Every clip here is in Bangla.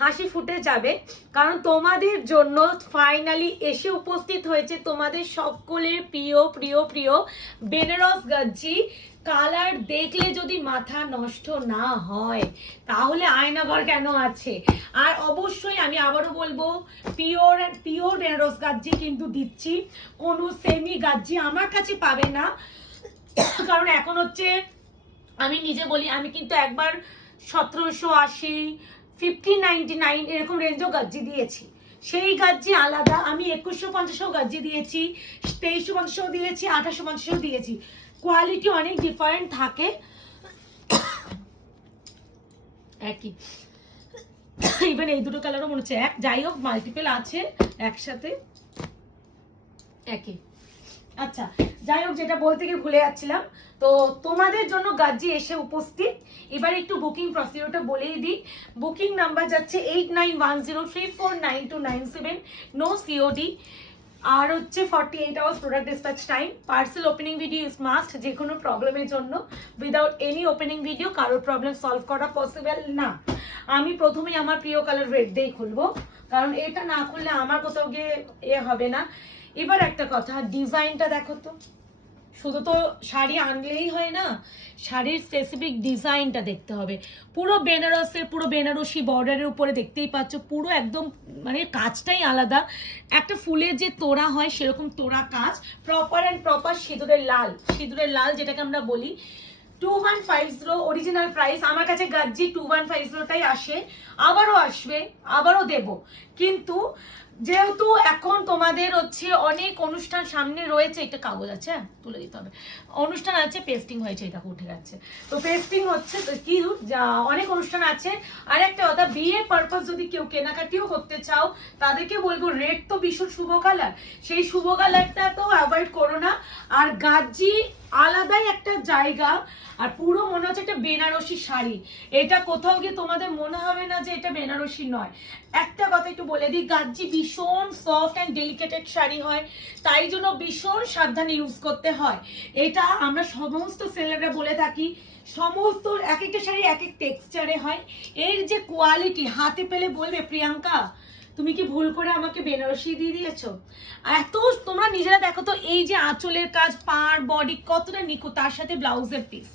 হাসি ফুটে যাবে, কারণ তোমাদের জন্য ফাইনালি এসে উপস্থিত হয়েছে তোমাদের সকলের প্রিয় প্রিয় প্রিয় বেনারস গঞ্জি। কালার দেখলে যদি মাথা নষ্ট না হয় তাহলে আয়নাঘর কেন আছে। আর অবশ্যই আমি আবারও বলবো, পিওর পিওর বেনারস গাজ্জি কিন্তু দিচ্ছি, কোনো সেমি গাজ্জি আমার কাছে পাবে না। কারণ এখন হচ্ছে আমি নিজে বলি, আমি কিন্তু একবার 1780, 1599 এরকম রেঞ্জও গাজ্জি দিয়েছি। সেই গাজ্জি আলাদা, আমি 2150 গাজ্জি দিয়েছি, 2350 দিয়েছি, 2850 দিয়েছি। কোয়ালিটি অনেক ডিফারেন্ট থাকে, একই। ইভেন এই দুটো কালারও মনে হচ্ছে এক, যাই হোক মাল্টিপল আছে একসাথে একই। আচ্ছা যাই হোক, যেটা বলতে গিয়ে ভুলে যাচ্ছিলাম, তো তোমাদের জন্য গাজ্জি এসে উপস্থিত। এবার একটু বুকিং প্রসিডিউরটা বলেই দিই। বুকিং নাম্বার যাচ্ছে 8910349297, নো সিওডি, আর হচ্ছে 48 hours product dispatch time. Parcel opening video is must, যে কোনো প্রবলেমের জন্য। উইদাউট এনি ওপেনিং ভিডিও কারোর প্রবলেম সলভ করা পসিবল না। আমি প্রথমেই আমার প্রিয় কালার রেড দিয়েই খুলবো, কারণ এটা না খুললে আমার কোথাও গিয়ে হবে না। এবার একটা কথা, ডিজাইনটা দেখো তো, শুধু তো শাড়ি আনলেই হয় না, শাড়ির স্পেসিফিক ডিজাইনটা দেখতে হবে। পুরো বেনারসের, পুরো বেনারসি বর্ডারের উপরে দেখতেই পাচ্ছ, পুরো একদম মানে কাজটাই আলাদা। একটা ফুলের যে তোড়া হয় সেরকম তোড়া কাজ, প্রপার অ্যান্ড প্রপার সিঁদুরের লাল, সিঁদুরের লাল যেটাকে আমরা বলি। 2150 অরিজিনাল প্রাইস। আমার কাছে গাজ্জি 2150টাই আসে, আবারও আসবে, আবারও দেব। কিন্তু যেহেতু এখন তোমাদের হচ্ছে অনেক অনুষ্ঠান সামনে রয়েছে, একটা কাগজ আছে তুলে দিতে হবে, অনুষ্ঠান আছে, পেস্টিং হয়েছে, এটা উঠে যাচ্ছে, তো পেস্টিং হচ্ছে কি, অনেক অনুষ্ঠান আছে। আর একটা কথা, বিয়ে পারপাস যদি কেউ কেনাকাটিও করতে চাও তাদেরকে বলবো, রেড তো ভীষণ শুভ কালার, সেই শুভ কালারটা তো অ্যাভয়েড করো না। আর গাজ্জি আলাদাই একটা জায়গা, আর পুরো মনে হচ্ছে একটা বেনারসি শাড়ি। এটা কোথাও গিয়ে তোমাদের মনে হবে না যে এটা বেনারসি নয়। একটা কথা একটু বলে দিই, গাজ্জি ভীষণ সফট অ্যান্ড ডেলিকেটেড শাড়ি হয়, তাই জন্য ভীষণ সাবধানে ইউজ করতে হয়। এটা আমরা সমস্ত সেলাররা বলে থাকি, সমস্ত এক একটা শাড়ি এক এক টেক্সচারে হয়। এর যে কোয়ালিটি, হাতে পেলে বলবে প্রিয়াঙ্কা তুমি কি ভুল করে আমাকে বেনারসি দিয়ে দিয়েছো। এত তোমরা নিজেরা দেখো তো, এই যে আঁচলের কাজ, পাড় বডি কতটা নিখুঁত, তার সাথে ব্লাউজের পিস,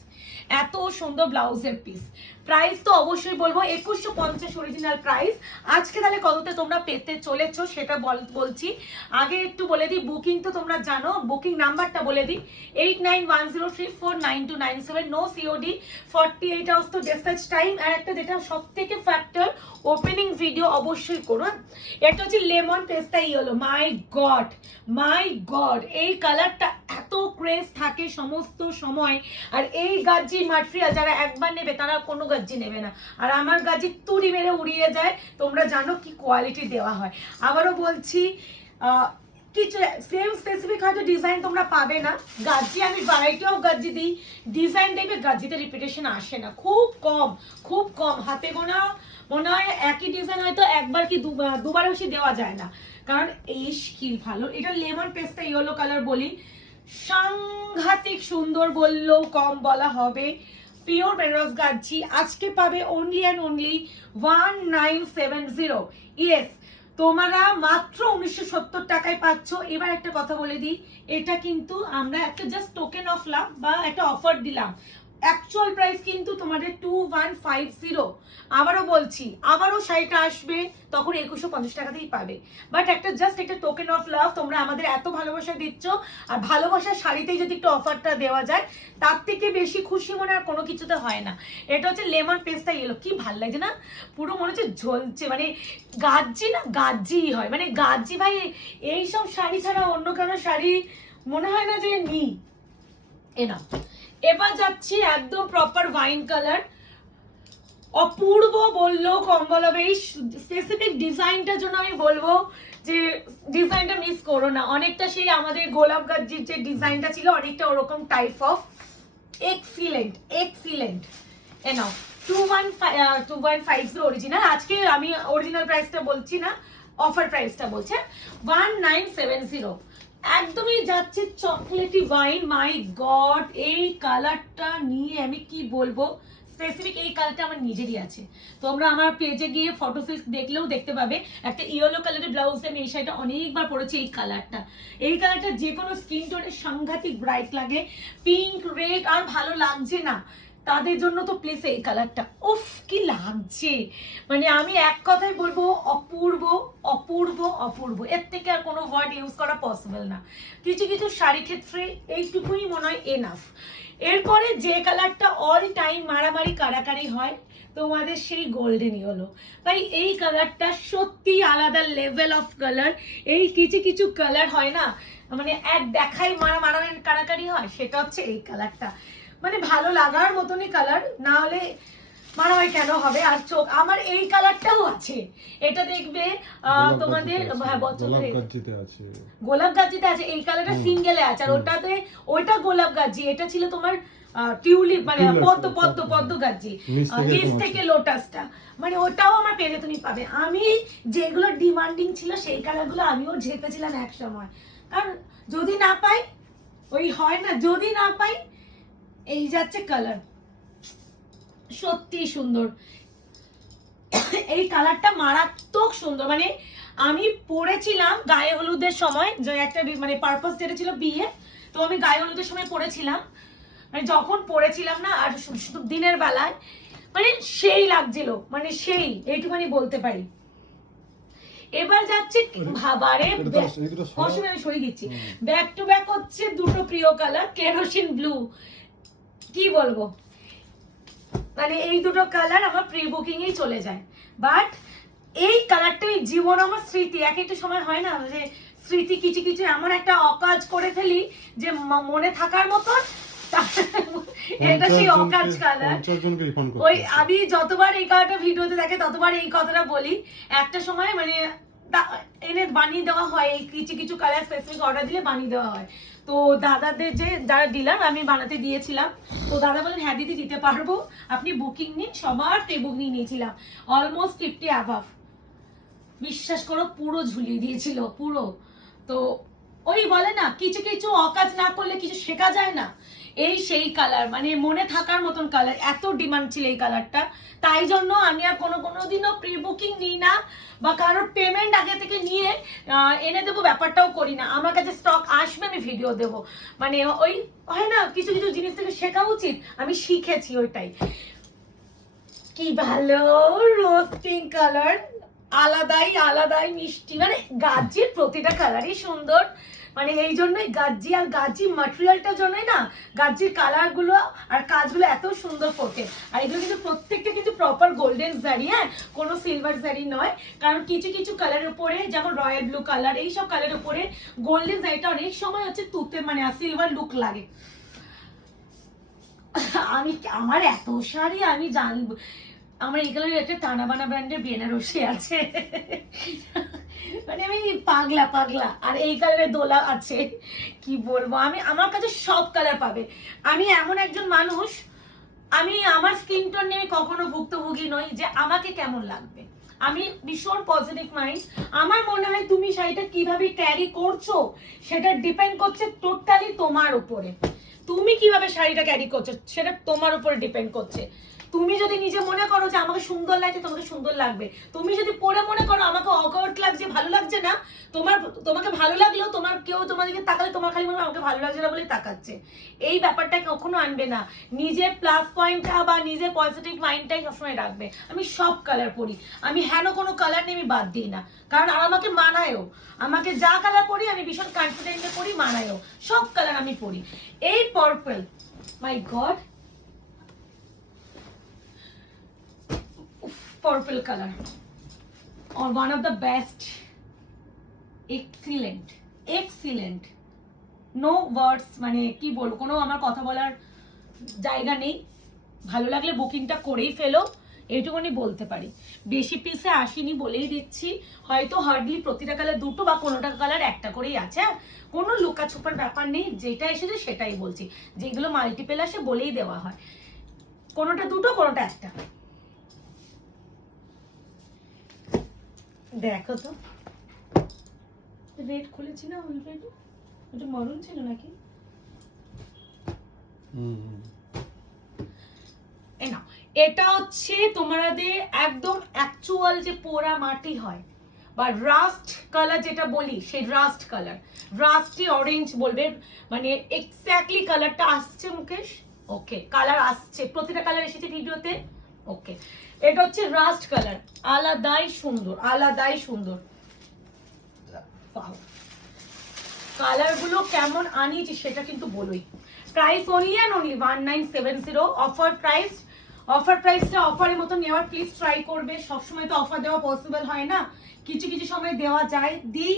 এত সুন্দর ব্লাউজের পিস। প্রাইস তো অবশ্যই বলবো 2150 অরিজিনাল প্রাইস। আজকে তাহলে কততে তোমরা পেতে চলেছো সেটা বলছি। আগে একটু বলে দিই, বুকিং তো তোমরা জানো, বুকিং নাম্বারটা বলে দিই 8910349297, নো সিওডি, 48 আওয়ার্স তো ডিসপ্যাচ টাইম। আর একটা যেটা সব থেকে ফ্যাক্টর, ওপেনিং ভিডিও অবশ্যই করো। এটা হচ্ছে লেমন পেস্তা ইয়েলো, মাই গড মাই গড, এই কালারটা এত ক্রেজ থাকে সমস্ত সময়। আর এই গাজ্জি ম্যাটেরিয়াল যারা একবার নেবে তারা কোনো গাজ্জি নেবে না, আর আমার গাজ্জি তুড়ি মেরে উড়িয়ে যায়। তোমরা জানো কি কোয়ালিটি দেওয়া হয়। আবারও বলছি, কিছু সেম স্পেসিফিক হয়তো ডিজাইন তোমরা পাবে না। গাজ্জি আমি ভ্যারাইটি অফ গাজ্জি দিই, ডিজাইন দেখবে গাজ্জিতে রিপিটেশন আসে না, খুব কম, খুব কম, হাতে গোনা মনে হয় একই ডিজাইন হয়তো একবার কি দুবার বেশি দেওয়া যায় না, কারণ এই স্কিল ভালো। এটা লেমন পেস্টা ইয়েলো কালার বলি, সাংঘাতিক সুন্দর বললেও কম বলা হবে। পিওর বেনারস গাজ্জি আজকে পাবে অনলি অ্যান্ড অনলি 1970। ইয়েস, তোমরা মাত্র 1970 টাকায় পাচ্ছ। এবার একটা কথা বলে দিই, এটা কিন্তু আমরা একটা জাস্ট টোকেন অফ লাভ বা একটা অফার দিলাম। অ্যাকচুয়াল প্রাইস কিন্তু তোমাদের 2150। আবারও বলছি, আবারও শাড়িটা আসবে তখন 2150 টাকাতেই পাবে। বাট একটা জাস্ট একটা টোকেন অফ লাভ, তোমরা আমাদের এত ভালোবাসা দিচ্ছ, আর ভালোবাসার শাড়িতেই যদি একটু অফারটা দেওয়া যায় তার থেকে বেশি খুশি মনে আর কোনো কিছুতে হয় না। এটা হচ্ছে লেমন পেস্টা ইয়েলো, কি ভাল লাগছে না, পুরো মনে হচ্ছে ঝলছে, মানে গাজ্জি না গাজ্জিই হয়, মানে গাজ্জি ভাই এইসব শাড়ি ছাড়া অন্য কোনো শাড়ি মনে হয় না যে নিই। এনা এবার যাচ্ছি একদম প্রপার ওয়াইন কালার, অপূর্ব বললেও কম বলবে। এই স্পেসিফিক ডিজাইনটার জন্য আমি বলবো যে ডিজাইনটা মিস করো না, অনেকটা সেই আমাদের গোলাপ গাজ্জির যে ডিজাইনটা ছিল অনেকটা ওরকম টাইপ অফ। Excellent excellent. এনাও 2150 অরিজিনাল। আজকে আমি অরিজিনাল প্রাইসটা বলছি না, অফার প্রাইসটা বলছে 1970। একদমই যাচ্ছে চকলেটি ওয়াইন, মাই গড এই কালারটা নিয়ে আমি কি বলবো, স্পেসিফিক এই কালারটা আমার নিজেরই আছে, তোমরা আমার পেজে গিয়ে ফটো সিল্ক দেখলেও দেখতে পাবে একটা ইয়েলো কালারের ব্লাউজ আমি এই শাড়িটা অনেকবার পরেছি। এই কালারটা যে কোনো স্কিন টোনের সাংঘাতিক ব্রাইট লাগে, পিঙ্ক রেড আর ভালো লাগছে না তাদের জন্য তো প্লিজ এই কালারটা, উফ কি লাগছে, মানে আমি এক কথাই বলবো অপূর্ব অপূর্ব অপূর্ব, এর থেকে আর কোনো ওয়ার্ড ইউজ করা পসিবল না। কিছু কিছু শাড়ি ক্ষেত্রে এইটুকুই মনে হয় এনাফ। এরপরে যে কালারটা অল টাইম মারামারি কারাকারি হয় তোমাদের সেই গোল্ডেন ইয়েলো, ভাই এই কালারটা সত্যি আলাদা লেভেল অফ কালার। এই কিছু কিছু কালার হয় না মানে এক দেখাই মারামারি কারাকারি হয়, সেটা হচ্ছে এই কালারটা, মানে ভালো লাগার মতনই কালার, না হলে মারামারি কেন হবে। আর চোখ আমার এই কালারটাও আছে, এটা দেখবে তোমাদের গোলাপ গাজিতে আছে, এই কালারটা সিঙ্গেলে আছে, আর ওটাতে ওইটা গোলাপ গাজি, এটা ছিল তোমার টিউলিপ মানে পদ্ম পদ্ম পদ্ম গাজি, নিচ থেকে লোটাসটা, মানে ওটাও আমার পেজে তুমি পাবে। আমি যেগুলো ডিমান্ডিং ছিল সেই কালারগুলো আমিও ঝেপেছিলাম এক সময়, কারণ যদি না পাই ওই হয় না, যদি না পাই এই যাচ্ছে কালার, সত্যি সুন্দর এই কালারটা মারাত্মক সুন্দর। মানে আমি পরেছিলাম গায়ে হলুদের সময়, যে একটা মানে পারপাস যেটা ছিল বিয়ে, তো আমি গায়ে হলুদের সময় পরেছিলাম, মানে যখন পরেছিলাম না আর শুধু দিনের বেলায় মানে সেই লাগছিল, মানে সেই এইটুখানি বলতে পারি। এবার যাচ্ছে ভাবারে অসুবিধা সরিয়ে দিচ্ছি, ব্যাক টু ব্যাক হচ্ছে দুটো প্রিয় কালার, কেরোসিন ব্লু, কি বলবো মানে এই দুটো কালার আমার প্রি বুকিং এই চলে যায়, বাট এই কালারটাই জীবন আমার স্মৃতি। এক একটা সময় হয় না যে স্মৃতি কিছু কিছু এমন একটা অকাজ করে ফেলি যে মনে থাকার মতন, এটা সেই অকাজ কালার। ওই আমি যতবার এই কালারটা ভিডিওতে দেখে ততবার এই কথাটা বলি, একটা সময় মানে এনে বানিয়ে দেওয়া হয়, এই কিছু কিছু কালার স্পেসিফিক অর্ডার দিলে বানিয়ে দেওয়া হয়। তো দাদাদের যে যারা ডিলার আমি বানাতে দিয়েছিলাম, তো দাদা বলেন হ্যাঁ দিদি দিতে পারবো, আপনি বুকিং নিন, সবার প্রি বুকিং নিয়েছিলাম অলমোস্ট 50 অ্যাভাভ, বিশ্বাস করো পুরো ঝুলিয়ে দিয়েছিল পুরো। তো ওই বলে না কিছু কিছু অকাজ না করলে কিছু শেখা যায় না, এই সেই কালার মানে মনে থাকার মতন কালার, এত ডিমান্ড ছিল এই কালারটা, তাই জন্য আমি আর কোনো দিনও প্রি বুকিং নিই না বা কারোর পেমেন্ট আগে থেকে নিয়ে এনে দেবো ব্যাপারটাও করি না। আমার কাছে স্টক আসবে আমি ভিডিও দেব, মানে ওই হয় না কিছু কিছু জিনিস থেকে শেখা উচিত, আমি শিখেছি ওইটাই। কি ভালো রোস্টিং কালার, আলাদাই আলাদাই মিষ্টি, মানে গাজির প্রতিটা কালারই সুন্দর, মানে এই জন্যই গাজি আর গাজি ম্যাটেরিয়ালটার জন্যই না গাজির কালার গুলো আর কাজগুলো এত সুন্দর ফোটে। আর এগুলো কিন্তু প্রত্যেকটা কিন্তু প্রপার গোল্ডেন জারি, হ্যাঁ কোনো সিলভার জারি নয়, কারণ কিছু কিছু কালারের উপরে যেমন রয়্যাল ব্লু কালার এইসব কালারের উপরে গোল্ডেন জারিটা অনেক সময় হচ্ছে তুতে মানে সিলভার লুক লাগে। আমি আমার এত শাড়ি আমি জানবো, আমার এই কালারের একটা টানাবানা ব্র্যান্ডের বেনারসি আছে, মানে আমি পাগলা পাগলা, আর এই কালারের দোলা আছে, কি বলবো আমি আমার কাছে সব কালার পাবে। আমি এমন একজন মানুষ, আমি আমার স্কিন টোন নিয়ে কখনো ভুক্তভোগী নই যে আমাকে কেমন লাগবে, আমি ভীষণ পজিটিভ মাইন্ড। আমার মনে হয় তুমি শাড়িটা কিভাবে ক্যারি করছো সেটা ডিপেন্ড করছে টোটালি তোমার উপরে, তুমি কিভাবে শাড়িটা ক্যারি করছো সেটা তোমার উপরে ডিপেন্ড করছে। তুমি যদি নিজে মনে করো যে আমাকে সুন্দর লাগছে তোমাকে সুন্দর লাগবে, তুমি যদি পরে মনে করো আমাকে অকওয়ার্ড লাগছে ভালো লাগছে না, তোমাকে ভালো লাগলেও তোমার কেউ তোমাদেরকে তাকালে তোমার খালি মনে আমাকে ভালো লাগছে না বলে তাকাচ্ছে, এই ব্যাপারটা কখনো আনবে না। নিজের প্লাস পয়েন্টটা বা নিজের পজিটিভ মাইন্ডটাই সবসময় রাখবে। আমি সব কালার পরি, আমি হেন কোনো কালার নিয়ে আমি বাদ দিই না, কারণ আর আমাকে মানায়ও, আমাকে যা কালার পরি আমি ভীষণ কনফিডেন্টে পরি, মানায়ও, সব কালার আমি পরি। এই purple my god, purple color or one of the best, excellent no words, মানে কি বলবো কোনো আমার কথা বলার জায়গা নেই, ভালো লাগলে বুকিংটা করেই ফেলো এইটুকুনি বলতে পারি। বেশি পিসে আসেনি বলেই দিচ্ছি, হয়তো হার্ডলি প্রতিটা কালার দুটো বা কোনোটা কালার একটা করেই আছে, কোনো লুকা ছুপার ব্যাপার নেই, যেটা এসেছে সেটাই বলছি, যেগুলো মাল্টিপল আসে বলেই দেওয়া হয়, কোনোটা দুটো কোনোটা একটা। দেখো তো রেড খুলেছি না অলরেডি, ওটা মরুন ছিল নাকি, এই না এটা হচ্ছে তোমাদের একদম অ্যাকচুয়াল যে পোড়া মাটি হয় বা রাস্ট কালার যেটা বলি, সেই রাস্ট কালার, রাস্টি অরেঞ্জ বলবে, মানে এক্স্যাক্টলি কালারটা আসছে মুকেশ? ওকে, কালার আসছে, প্রতিটা কালার এসেছে ভিডিওতে। ওকে, এটা হচ্ছে রাস্ট কালার, আলাদাই সুন্দর, আলাদাই সুন্দর। কালার গুলো কেমন আনিয়েছি সেটা কিন্তু বলোই। Price only and only 1970, offer price. Offer প্রাইসটা অফারের মতো নেওয়ার প্লিজ ট্রাই করবে। সবসময় তো অফার দেওয়া পসিবল হয় না, কিছু কিছু সময় দেওয়া যায়, দিই,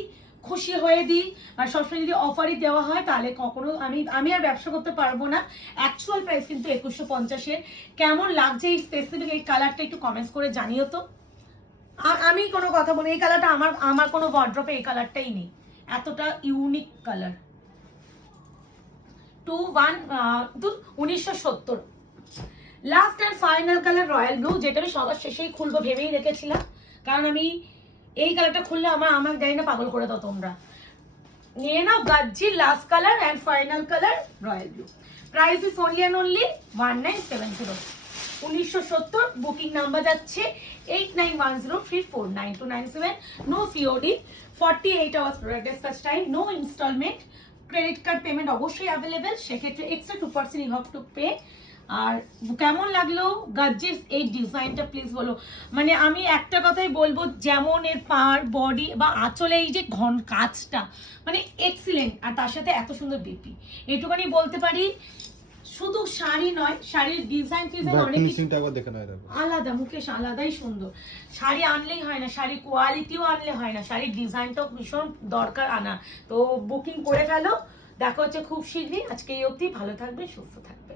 খুশি হয়ে দিই। আর সবসময় যদি অফারই দেওয়া হয় তাহলে কখনো আমি আর ব্যবসা করতে পারবো না। অ্যাকচুয়াল প্রাইস কিন্তু 2150-এর। কেমন লাগছে এই স্পেসিফিক এই কালারটা একটু কমেন্টস করে জানিও তো। আর আমি কোনো কথা বলি, এই কালারটা আমার কোনো ওয়ার্ড্রপে এই কালারটাই নেই, এতটা unique colour. 1970। Last and final colour royal blue, যেটা আমি সবার শেষেই খুলবো ভেবেই রেখেছিলাম, কারণ আমি এই কালারটা খুললে আমার দেয় না, পাগল করে দাও তোমরা। নিয়ে নাও গাজ্জি last colour and final colour royal blue. Price is only and only 1970। 1970। Booking number যাচ্ছে 8910349297। No COD, 48 hours product dispatch time, no instalment. Credit card payment অবশ্যই অ্যাভেলেবেল, সেক্ষেত্রে extra 2% you have to pay. আর কেমন লাগলো গাজ্জির এই ডিজাইনটা প্লিজ বলো। মানে আমি একটা কথাই বলবো, যেমন এর পার বডি বা আঁচলে এই যে ঘন কাজটা, মানে এক্সিলেন্ট, আর তার সাথে এত সুন্দর বিপি, এটুখানি বলতে পারি। শুধু শাড়ি নয়, শাড়ির ডিজাইন ফিজাইন অনেক আলাদা মুকেশ, আলাদাই সুন্দর। শাড়ি আনলেই হয় না, শাড়ির কোয়ালিটিও আনলে হয় না, শাড়ির ডিজাইনটাও ভীষণ দরকার আনা। তো বুকিং করে ফেলো, দেখা হচ্ছে খুব শীঘ্রই। আজকে এই অবধি, ভালো থাকবে, সুস্থ থাকবে।